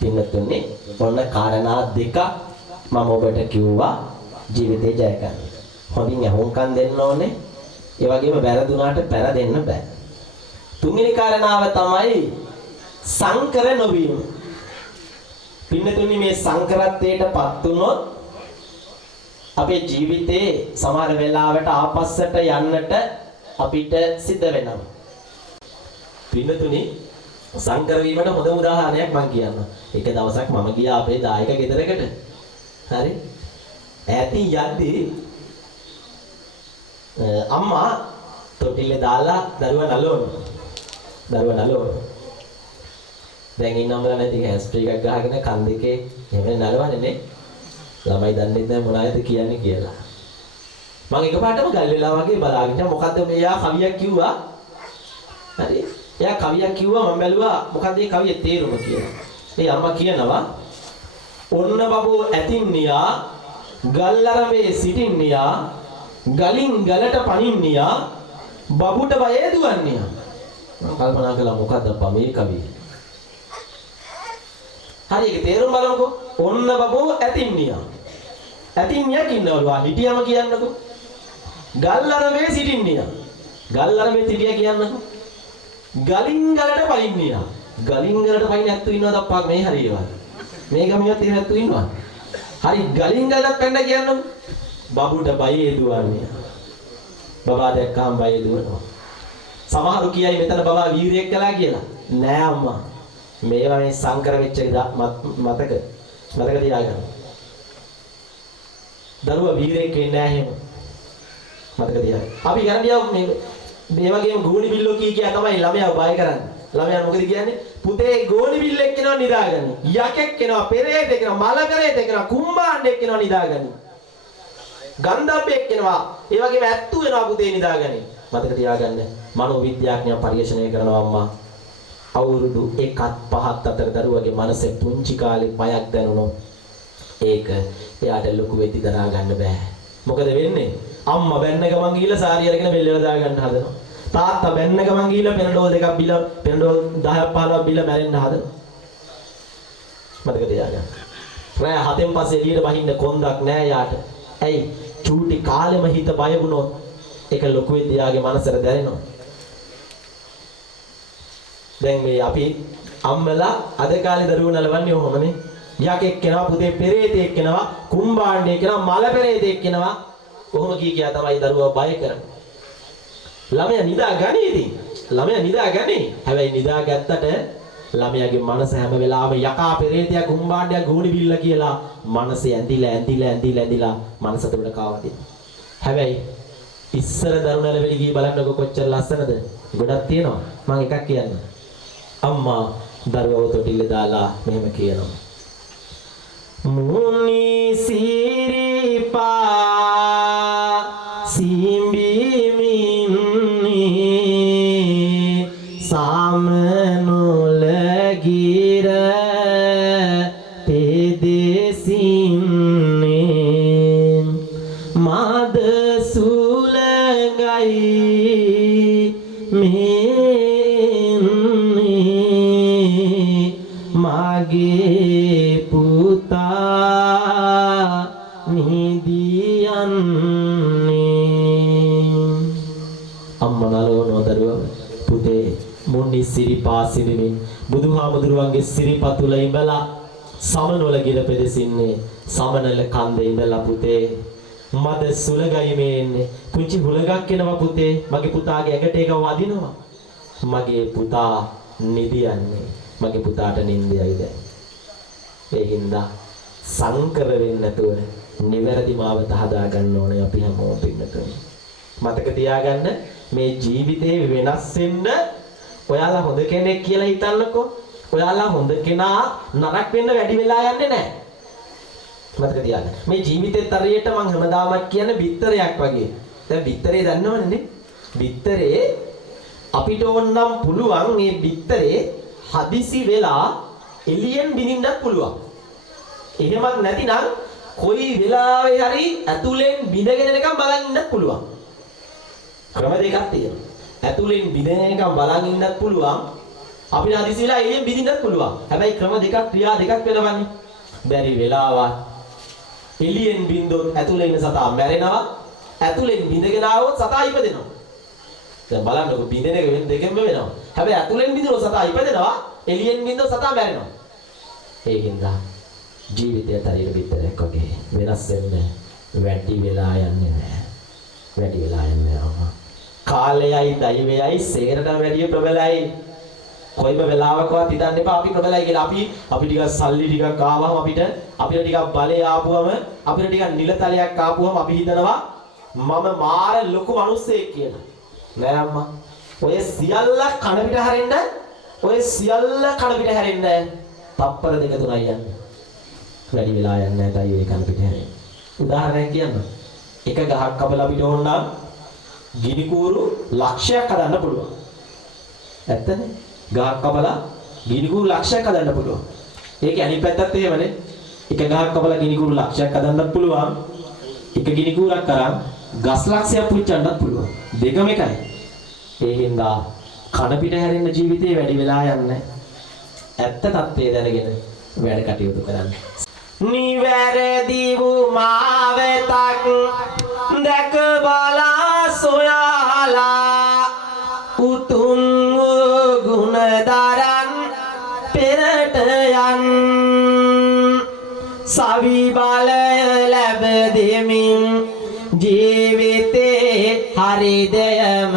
පින්නතුනේ ඔන්න කාරණා දෙක මම ඔබට කිව්වා ජීවිතේ ජය ගන්න. හොඳින් අහුම්කම් දෙන්න ඕනේ. ඒ වගේම වැරදුනාට පෙරදෙන්න බෑ. තුන්වෙනි කාරණාව තමයි සංකර නොවීම. පින්නතුනි මේ සංකරත්වයටපත් වුණොත් අපේ ජීවිතේ සමහර වෙලාවට ආපස්සට යන්නට අපිට සිද්ධ වෙනවා. පින්නතුනි සංකර වීමට හොඳ උදාහරණයක් මම කියන්නම්. එක දවසක් මම ගියා අපේ දායක ගෙදරකට. හරි. ඈතින් යද්දී අම්මා තොටිල්ලේ දාලා දරුවා නලවනවා. දැන් ඉන්නම්ලා නැති හැස්ප්‍රී එකක් ගහගෙන කන් දෙකේ එහෙම නලවන්නේ නේ. ළමයි දන්නේ නැහැ මොනවද කියන්නේ කියලා. මම එකපාරටම ගල් වෙලා වගේ බලාගෙන මොකද්ද මෙයා කවියක් කිව්වා. හරි. එයා කවියක් කිව්වා මම බැලුවා මොකද්ද මේ කවියේ තේරුම කියලා. ඒ අම්මා කියනවා ඔන්න බබෝ ඇතින්නියා ගල්ලරමේ සිටින්නියා ගලින් ගලට පනින්නියා බබුට බයේ දුවන්නියා. මම කල්පනා කළා මොකද්ද අප්පා මේ කවිය. හරි ඒක තේරුම් බලමුකෝ. ඔන්න බබෝ ඇතින්නියා. ඇතින්නියක් ඉන්නවලු ආ හිටියම කියන්නකෝ. ගල්ලරමේ සිටින්නියා. ගල්ලරමේ සිටියා කියන්නකෝ. ගලින් ගලට පනින්නියා. ගලින් ගලට පයින් ඇත්තු ඉන්නවද අප්පා මේ හරියවා. මේ ගමියත් එහෙම ඇත්තු ඉන්නවා. හරි ගලින් ගලට පැන්න කියන්නකෝ. බබුට බයේ දුවන්නේ. බබා දැක්කම බයේ දුවනවා. සමහරු කියයි මෙතන බබා වීරියක් කළා කියලා. නෑ අම්මා. මේවා මේ සංකර වෙච්ච මතක තියාගන්න. දරුවා වීරයෙක් වෙන්නේ නැහැ එහෙම. මතක තියාගන්න. අපි ගණන් මේ වගේම ගෝණි බිල්ලෝ කිය තමයි ළමයාව බය කරන්නේ. ළමයා මොකද කියන්නේ? පුතේ ගෝණි බිල්ලෙක් කෙනා නිදාගන්න. යකෙක් කෙනා, පෙරේතෙක් කෙනා, මල පෙරේතෙක් කෙනා, කුම්බාණ්ඩෙක් කෙනා නිදාගන්න. ගන්ධබ්බෙක් කෙනා, ඒ වගේම ඇත්තු වෙනවා පුතේ නිදාගන්න. මතක තියාගන්න. මනෝවිද්‍යාඥයන් පරිශීලනය කරනවා අම්මා. අවුරුදු 1ත් 5ත් අතර දරුවගේ මනසේ පුංචි කාලේ බයක් දැනුණොත් ඒක එයාට ලොකු වෙද්දි දරා ගන්න බෑ. මොකද වෙන්නේ? අම්මා බැන්න ගමන් ගිහිල්ලා සාරිය අරගෙන බෙල්ලවල දා ගන්න හදනවා. තාත්තා බැන්න ගමන් ගිහිල්ලා පෙනඩෝල් දෙකක් බිලා පෙනඩෝල් 10ක් 15ක් බිලා මැරෙන්න හදනවා. මතක තියාගන්න. රෑ 7න් පස්සේ එළියට බහින්න කොන්දක් නෑ යාට. ඇයි? චූටි කාලෙම හිත බය වුණොත් ඒක ලොකු වෙද්දි යාගේ මනසට දැනෙනවා. දැන් මේ අපි අම්මලා අද කාලේ දරුවෝ නලවන්නේ ඔහොමනේ. යකෙක් කෙනා, පුතේ පෙරේතෙක් කෙනා, කුම්බාණ්ඩෙක් කෙනා, මල පෙරේතෙක් කෙනා කොහොම කියා තමයි දරුවා බය කරන්නේ. ළමයා නිදා ගනීදී. ළමයා නිදා ගනී. හැබැයි නිදා ගත්තට ළමයාගේ මනස හැම වෙලාවෙම යකා පෙරේතයා කුම්බාණ්ඩයා ගෝණි බිල්ල කියලා මනසේ ඇඳිලා මනසට උඩ කාවදින. හැබැයි ඉස්සර දරුණල වෙලි ගිහ බලන්නකො කොච්චර ලස්සනද? ගොඩක් තියෙනවා. මම එකක් කියන්නම්. අම්මා දරුවව තොටිල්ල දාලා මෙහෙම කියනවා. මුනි සිරිපා සිඹිමින්නේ සාමනොල ගිර පෙදෙසින්නේ මද සුලඟයි මගේ පුතා නිදියන්නේ. අම්මා නලවනවා දරුවා. පුතේ මුන්නි සිරිපා සිඹිමින් බුදුහාමුදුරුවන්ගේ සිරිපතුල ඉඹලා සමනොල ගිර පෙදෙසින්නේ සමනල කන්දේ ඉඳලා පුතේ මද සුලගයි මේන්නේ පුංචි හුලගක් එනවා පුතේ මගේ පුතාගේ ඇඟට ඒක වදිනවා මගේ පුතා නිදියන්නේ මගේ පුතාට නිින්දයයි දැන් ඒ හින්දා සංකර වෙන්නේ නැතුව නිවැරදි මාවත හදා ගන්න ඕනේ අපි හැමෝම පින්නතුනේ මතක තියාගන්න මේ ජීවිතේ වෙනස් වෙන්න ඔයාලා හොඳ කෙනෙක් කියලා හිතන්නකෝ ඔයාලා හොඳ කෙනා නරක වෙන්න වැඩි වෙලා යන්නේ නැහැ මතක තියාගන්න මේ ජීවිතේ තරයට මම හැමදාම කියන්නේ බිත්තරයක් වගේ දැන් බිත්තරේ දන්නවනේ බිත්තරේ අපිට ඕනනම් පුළුවන් මේ බිත්තරේ හදිසි වෙලා එළියෙන් බිනින්නත් පුළුවන් එහෙමත් නැතිනම් කොයි වෙලාවෙ හරි ඇතුලෙන් බිඳගෙන නිකන් බලන් ඉන්නත් පුළුවන් ක්‍රම දෙකක් තියෙනවා ඇතුලෙන් බිඳගෙන නිකන් බලන් ඉන්නත් පුළුවන් අපිට හදිසි වෙලා එළියෙන් බිනින්නත් පුළුවන් හැබැයි ක්‍රම දෙකක් ක්‍රියා දෙකක් වෙනවන්නේ බැරි වෙලාවක් එළියෙන් බින්දොත් ඇතුලේ ඉන්න සතා මැරෙනවා ඇතුලෙන් බිඳගෙන ආවොත් සතා ඉපදෙනවා දැන් බලන්නකො බින්දෙන එක වෙන දෙකෙන්ම වෙනවා හැබැයි ඇතුලෙන් බින්දොත් සතා ඉපදෙනවා එළියෙන් බින්දොත් සතා මැරෙනවා ඒ හින්දා ජීවිතයත් හරියට බිත්තරයක් වගේ වෙනස් වෙන්න වැඩි වෙලා යන්නේ නැහැ කාලයයි දෛවයයි සේරටම වැඩි ප්‍රබලයි කොයිම වෙලාවකවත් හිතන්න එපා අපි ප්‍රබලයි කියලා අපි ටිකක් සල්ලි ටිකක් ආවම අපිට ටිකක් බලය ආපුවම අපිට ටිකක් නිලතලයක් ආපුවම අපි හිතනවා මම මාර ලොකු මිනිස්සෙක් කියලා නෑ අම්මා ඔය සියල්ල කන පිට හැරෙන්න තප්පර දෙක තුනයි යන්නේ වැඩි වෙලා යන්නේ නැහැ තයි කන පිට හැරෙන්න උදාහරණයක් කියන්න එක ගහක් කපලා අපිට ඕන නම් ගිනි කූරු ලක්ෂයක් හදන්න පුළුවන් ඇත්තනේ ගහක් කපලා ගිනි කූරු ලක්ෂයක් හදන්න පුළුවන්. ඒක අනිත් පැත්තත් එහෙමනේ. එක ගහක් කපලා ගිනි කූරු ලක්ෂයක් හදන්නත් පුළුවන්. එක ගිනි කූරක් අරන් ගස් ලක්ෂයක් පුච්චන්නත් පුළුවන්. දෙකම එකයි. ඒ හින්දා කන පිට හැරෙන්න ජීවිතේ වැඩි වෙලා යන්නේ. ඇත්ත தත්ත්වය දැනගෙන වැඩ කටයුතු කරන්න. නිවැරදි වූ මාවතක් දැක බලා සොයාලා උතුම් ගුණදරන් පෙරට යන් සවි බලය ලැබ දෙමින් ජීවිතේ හරිදයම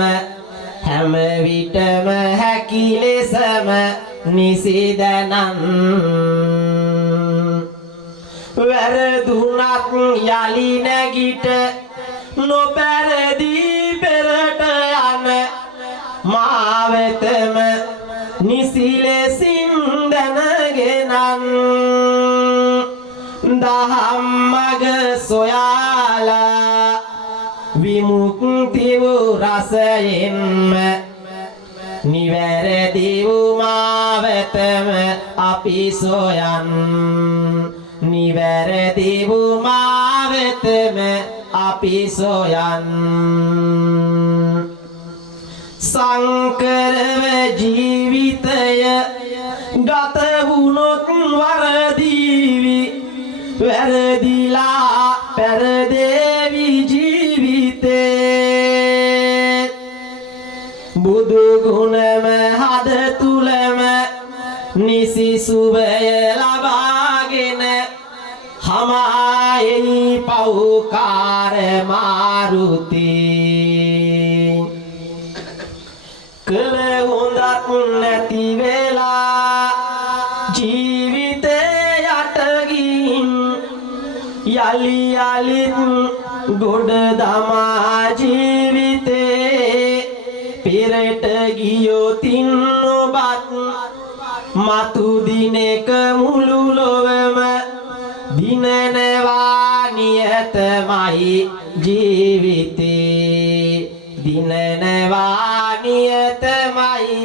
හැම විටම හැකි ලෙසම නිසිදනන් වැරදුනත් යලි නැගිට නොපැරදී පෙරට යන මා වෙතම නිසි ලෙසින් දැනගෙනන් දහම් මග සොයාලා විමුක්ති වූ රසයෙන්ම නිවැරදි වූ මා වෙතම අපි සොයන් නිවැරදි වූ මා වෙතම අපි සොයන් සංකරව ජීවිතය ගත වුණොත් වරදීවි වැරදිලා පෙරදේවි ජීවිතේ බුදු ගුණම හද තුලම නිසි සුවය ලබාගෙන හමායි පෞකාර මාරුති කල හොඳක් නැති වෙලා ජීවිතේ යට ගින් යලි යලිත් ගොඩ දමා ජීවිතේ පෙරට ගියොතින් ඔබත් මතු දිනක මුළු ලොවම දිනනවා නියතමයි ජීවිතේ දිනනවා නියතමයි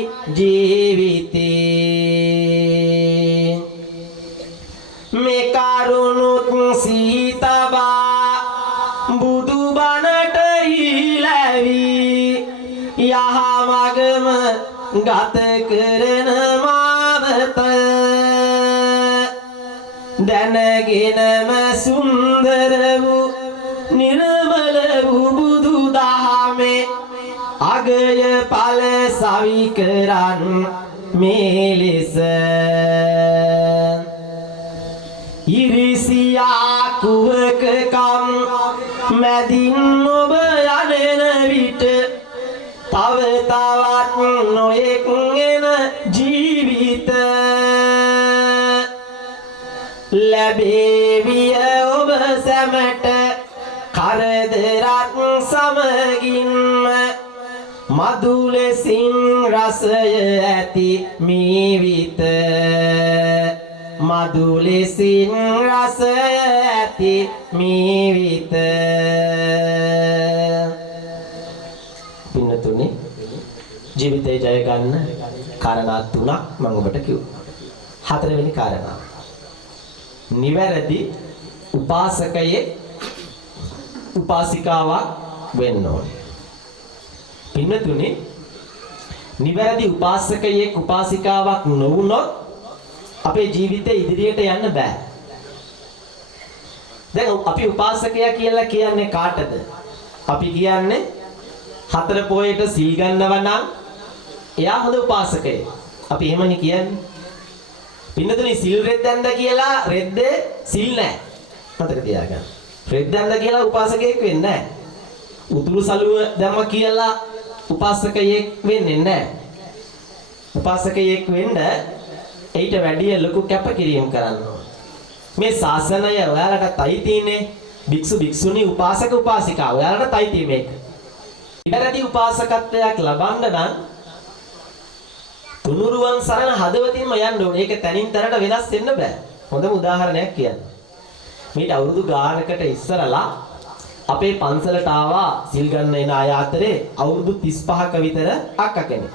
ජීවිතේ මේ කරුණුත් සීතබා බුදු බණට ඊලැවි යහමගම ගත කරන මාවත දැනගෙනම සුන්දර වූ නිර්මල වූ බුදු දහමේ අගය ඵල සවි කරන් මේ ලෙස ඉරිසියා කුවකකම් මැදින් ඔබ යන විට තව තවත් නොයෙක් එන ජීවිත ලැබේවිය ඔබ සැමට කරදරත් සමගින්ම මధు ලෙසින් රසය ඇති මීවිත මధు ලෙසින් රසය ඇති මීවිත පින්නතුනි ජීවිතේ ජය ගන්න කාරණා තුනක් මම ඔබට කිව්වා. හතරවෙනි කාරණාව නිවැරදි උපාසකයේ උපාසිකාවක් වෙන්න ඕනේ. පින්නතුනි නිවැරදි උපාසකයේ උපාසිකාවක් නොවුනොත් අපේ ජීවිතේ ඉදිරියට යන්න බෑ. දැන් අපි උපාසකයා කියලා කියන්නේ කාටද? අපි කියන්නේ හතර පොයේට සිල් ගන්නව නම් එයා හොඳ උපාසකයෙක්. අපි එහෙමනේ කියන්නේ. පින්නතුනි සිල් රෙද්දන්ද කියලා රෙද්දේ සිල් නැහැ. මතක තියාගන්න. රෙද්දන්ද කියලා උපාසකයෙක් වෙන්නේ නැහැ. උතුරු සළුව දැම්ම කියලා උපාසකයෙක් වෙන්නේ නැහැ. උපාසකයෙක් වෙන්න ඊට වැඩිය ලොකු කැපකිරීම කරන්න ඕනේ. මේ ශාසනය ඔයාලටත් අයිතිනේ. භික්ෂු භික්ෂුණී උපාසක උපාසිකා ඔයාලටත් අයිති මේක. ඉවැරදි උපාසකත්වයක් ලබන්න නම් තුනුරුවන් සරණ හදවතින්ම යන්න ඕනේ. ඒක තනින් තරට වෙනස් වෙන්න බෑ. හොඳම උදාහරණයක් කියන්න. මේට අවුරුදු ගානකට ඉස්සරලා අපේ පන්සලට ආවා සිල් ගන්න එන අය අතරේ අවුරුදු 35ක විතර අක්කා කෙනෙක්.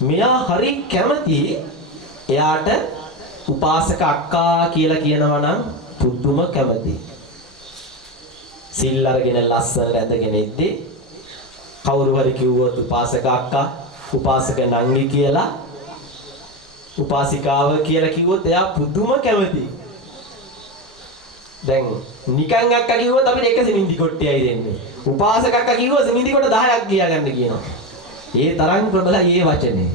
මෙයා හරි කැමති එයාට උපාසක අක්කා කියලා කියනවා නම් පුදුම කැමති. සිල් අරගෙන ලස්සන රැඳගෙන ඉද්දි කවුරු හරි කිව්වොත් උපාසක අක්කා උපාසක නංගි කියලා උපාසිකාව කියලා කිව්වොත් එයා පුදුම කැමති. දැන් නිකන් අක්කා කිව්වොත් අපිට එක සිමින්දි කොට්ටියයි දෙන්නේ. උපාසක අක්කා කිව්වොත් සිමින්දි කොට 10ක් ගියා ගන්න කියනවා. ඒ තරම් ප්‍රබලයි මේ වචනේ.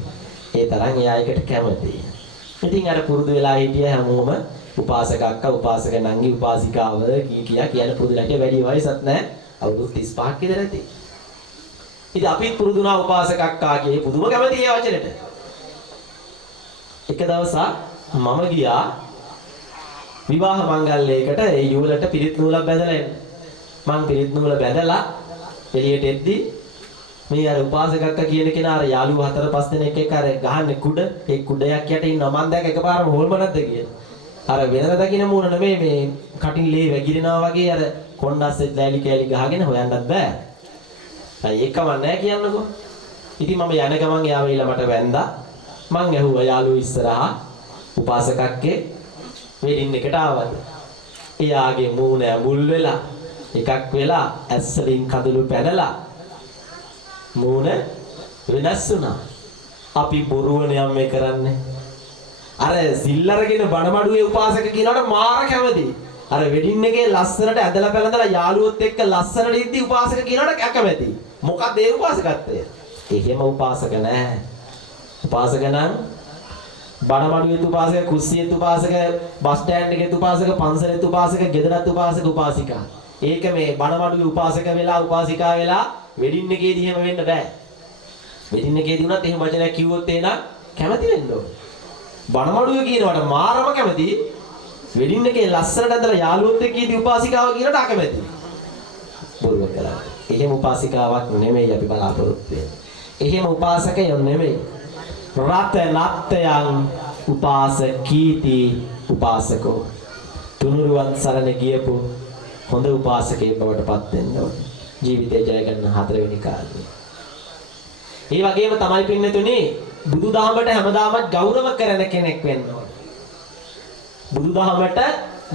ඒ තරම් එයා එකට කැමතියි. ඉතින් අර පුරුදු වෙලා හිටිය හැමෝම උපාසක අක්කා උපාසක නංගි උපාසිකාව කියා කියන පුරුදු ලැටි වැඩි වයසක් නැහැ. අවුරුදු 35ක් විතර ඇති. ඉතින් අපිත් පුරුදුනා උපාසක අක්කා කියේ පුදුම කැමතියි මේ වචනෙට. එක දවසක් මම ගියා විවාහ මංගල්‍යයකට ඒ යුවලට පිරිත් නූලක් බැඳලා එන්න. මං පිරිත් නූල බැඳලා එළියට එද්දි මේ අර උපාසකක්ක කියන කෙනා අර යාළුවෝ 4-5 දෙනෙක් එක්ක අර ගහන්නේ කුඩ ඒ කුඩයක් යට ඉන්න මං දැක එකපාරම හොල්මනක්ද කියලා. අර වෙනද දකින්න මූණ නෙමෙයි මේ කටින් ලේ වැగిරෙනවා වගේ අර කොණ්ඩස්සේ ලෑලි කෑලි ගහගෙන හොයන්නත් බෑ. අය ඒකම නෑ කියන්නකෝ. ඉතින් මම යන ගමන් යා වෙයිලා මට වැන්දා. මං ඇහුවා යාළුවෝ ඉස්සරහා උපාසකක්ගේ වෙඩින් එකට ආවද? එයාගේ මූණ මුල් වෙලා එකක් වෙලා ඇස්සලින් කඳුළු පැනලා මූණ වෙනස් වුණා. අපි බොරුවනේ මේ කරන්නේ. අර සිල්ලරගෙන බණමඩුවේ උපාසක කියනකොට මාර කැමති. අර වෙඩින් එකේ ලස්සනට ඇදලා පැලඳලා යාළුවොත් එක්ක ලස්සනට ඉද්දි උපාසක කියනකොට අකමැති. මොකද ඒ උපාසකත්වය? එහෙම උපාසක නෑ. උපාසක නම් බණමඩුවේ උපාසක, කුස්සියේ උපාසක, බස් ස්ටෑන්ඩ් එකේ උපාසක, පන්සලේ උපාසක, ගෙදරත් උපාසක උපාසිකා. ඒක මේ බණමඩුවේ උපාසක වෙලා උපාසිකා වෙලා වෙඩින් එකේදී එහෙම වෙන්න බෑ. වෙඩින් එකේදී උනත් එහෙම වචනයක් කිව්වොත් එන කැමති වෙන්න ඕන. බණමඩුවේ කියනවට මාරම කැමති. වෙඩින් එකේ ලස්සනට ඇදලා යාළුවොත් එක්ක ඉදී උපාසිකාව කියනට අකමැති. බොරුව කළා. එහෙම උපාසිකාවක් නෙමෙයි අපි බලාපොරොත්තු වෙන්නේ. එහෙම උපාසකයෝ නෙමෙයි. රත නත්තයන් උපාසකීති උපාසකෝ. තුනුරුවන් සරණ ගියපු හොඳ උපාසකයෙක් බවට පත් වෙන්න ඕනේ. ජීවිතය ජය ගන්න 4 වෙනි කාරණේ. ඒ වගේම තමයි පින්නතුනේ බුදුදහමට හැමදාම ගෞරව කරන කෙනෙක් වෙන්න ඕනේ. බුදුදහමට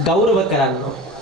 ගෞරව කරන්න ඕනේ.